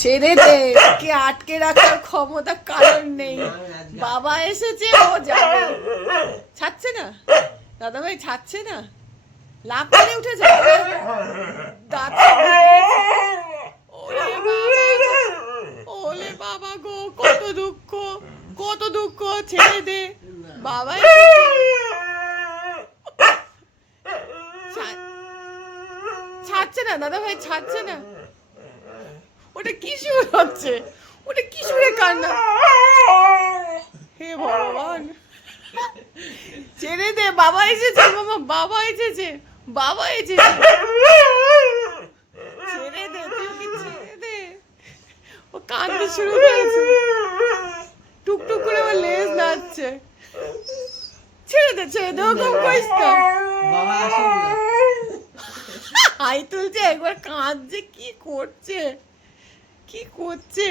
ছেড়ে দে, কে আটকে রাখার ক্ষমতা কারণ নেই। বাবা এসেছে, ও যাবে। ছাড়ছে না দাদা ভাই, ছাড়ছে না, লাফ করে উঠে যাবে। দাঁত ওরে বাবা, ওলে বাবা গো, কত দুঃখ, কত দুঃখ। ছেড়ে দে, বাবা এসেছে। ছাড়ছে না দাদা ভাই, ছাড়ছে না। ওটা কি সুর হচ্ছে, ওটা কি সুরে কান্না। হে ভগবান, ছেড়ে দে, বাবা এসেছে মামা, বাবা এসেছে, বাবা এসেছে। ছেড়ে দে, তুই ওকে ছেড়ে দে। ও কাঁদতে শুরু করেছে, টুকটুক করে আমার লেজ নাচছে। ছেড়ে দে, ছেড়ে দে, ওরকম করিস না। হাই তুলছে একবার, কাঁদছে, কি করছে, কি করছে।